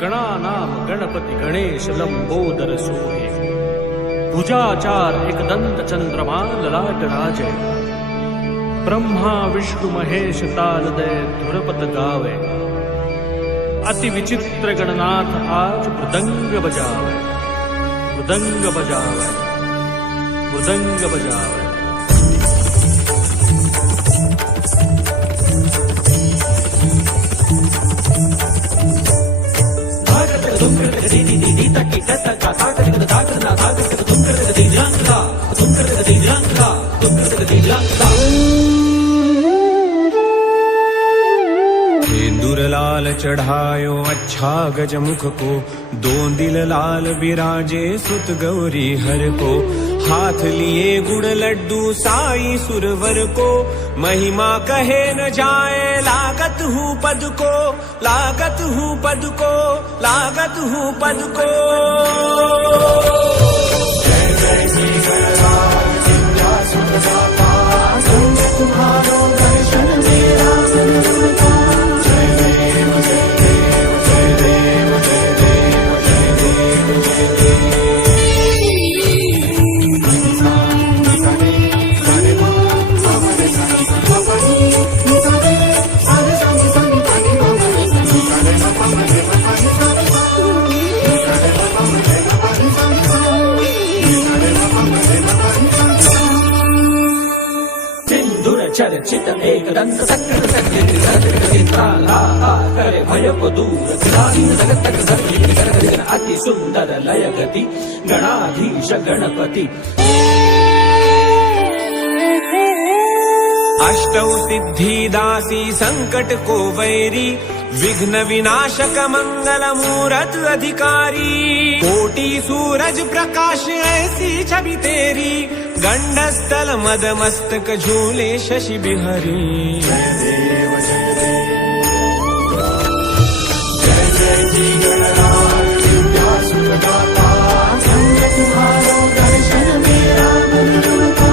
गणानाम गणपती गणेश लंबोदर सोहे भुजाचार एकदंत चंद्रमा ललाट राजे ब्रह्मा विष्णु महेश तालदय धुरपत गावे अति विचित्र गणनाथ आज मृदंग बजावे मृदंग बजावे मृदंग बजावे। सिंदूर लाल चढ़ायो अच्छा गजमुख को, दो दिल लाल बिराजे सुत गौरी हर को। हाथ लिए गुड़ लड्डू साई सुरवर को, महिमा कहे न जाए लागत हूँ पद को, लागत हूँ पद को, लागत हूँ पद को। जय जय श्री गणराज विद्यासुत दाता, संत तुम्हारो दर्शन मेरा मन होता। जय देव जय देव जय देव जय देव जय देव जय देव। चर्चित एक दंत संकट करे भय को दूर अति सुंदर लय गति गणाधीश गणपति। अष्टौ सिद्धि दासी संकट को वैरी, विघ्न विनाशक मंगल मूरत अधिकारी। कोटि सूरज प्रकाश ऐसी छवि तेरी, गंडस्थल मद मस्तक झूले शशि बिहारी। जय देव जय देव जय जय जी गणराज विद्यासुत दाता, संत तुम्हारो दर्शन मेरा मन होता।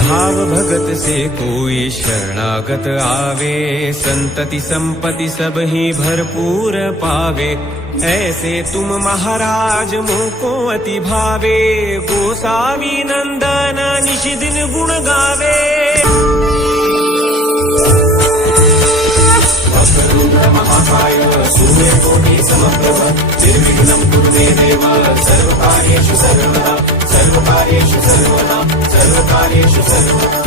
भाव भगत से कोई शरणागत आवे, संतति संपत्ति सब ही भरपूर पावे। ऐसे तुम महाराज मोको अति भावे, गोसावी नंदन निश दिन गुण गावे। महाकाय सूर्यकोटि समप्रभ, निर्विघ्नं कुरु मे देव सर्वकार्येषु सर्वदा, सर्वकार्येषु सर्वदा, सर्वकार्येषु सर्वदा।